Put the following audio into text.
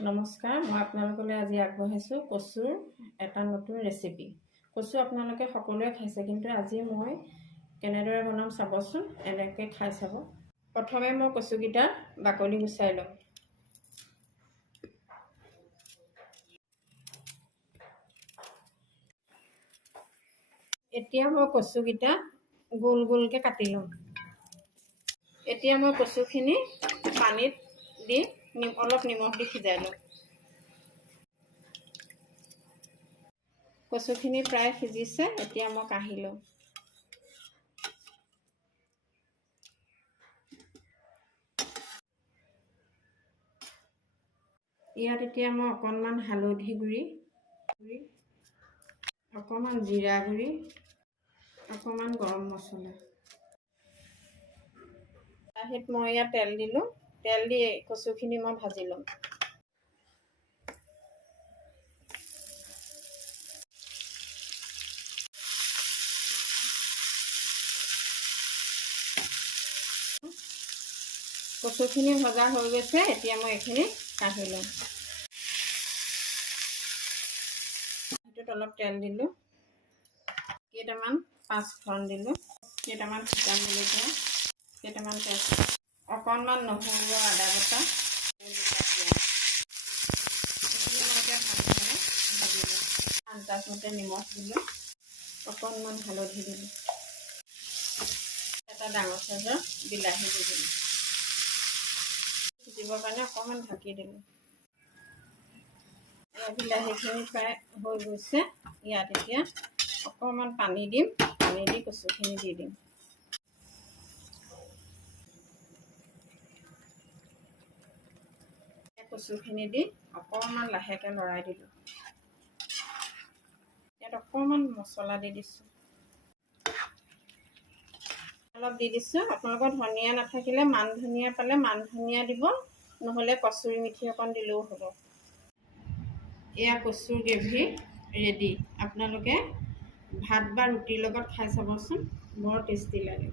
নমস্কাৰ, মই আপোনালোকলৈ আজি আগবঢ়াইছোঁ কচুৰ এটা নতুন ৰেচিপি। কচু আপোনালোকে সকলোৱে খাইছে, কিন্তু আজি মই কেনেদৰে বনাম চাবচোন। এনেকৈ খাই চাব। প্ৰথমে মই কচুকেইটাৰ বাকলি গুচাই ল'ম। এতিয়া মই কচুকেইটা গোল গোলকৈ কাটি ল'ম। এতিয়া মই কচুখিনি পানীত দি অলপ নিমখ দি সিজাই ল'ম। কচুখিনি প্ৰায় সিজিছে, এতিয়া মই কাঢ়ি ল'ম। ইয়াত এতিয়া মই অকণমান হালধি গুড়ি, অকণমান জিৰা গুড়ি, অকণমান গৰম মছলা। কেৰাহীত মই ইয়াত তেল দিলোঁ। তেল দি কচুখিনি মই ভাজি ল'ম। কচুখিনি ভজা হৈ গৈছে, এতিয়া মই এইখিনি কাঢ়ি ল'ম। সেইটোত অলপ তেল দিলোঁ, কেইটামান পাঁচফোৰণ দিলোঁ, কেইটামান শুকান জলকীয়া, কেইটামান তেজপাত, অকণমান নহৰু আদা বটা, ভাজি ল'ম। আন্দাজমতে নিমখ দিলোঁ, অকণমান হালধি দিলোঁ, এটা ডাঙৰ চাইজৰ বিলাহী দি দিলোঁ। সিজিবৰ কাৰণে অকণমান ঢাকি দিলোঁ। বিলাহীখিনি প্ৰায় হৈ গৈছে। ইয়াত এতিয়া অকণমান পানী দিম। পানী দি কচুখিনি দি দিম। কচুখিনি দি অকণমান লাহেকৈ লৰাই দিলোঁ। ইয়াত অকণমান মছলা দি দিছোঁ, অলপ দি দিছোঁ। আপোনালোকৰ ধনিয়া নাথাকিলে মান ধনিয়া পালে মান ধনিয়া দিব, নহ'লে কচুৰি মেথি অকণ দিলেও হ'ব। এয়া কচুৰ গ্ৰেভি ৰেডি। আপোনালোকে ভাত বা ৰুটিৰ লগত খাই চাবচোন, বৰ টেষ্টি লাগে।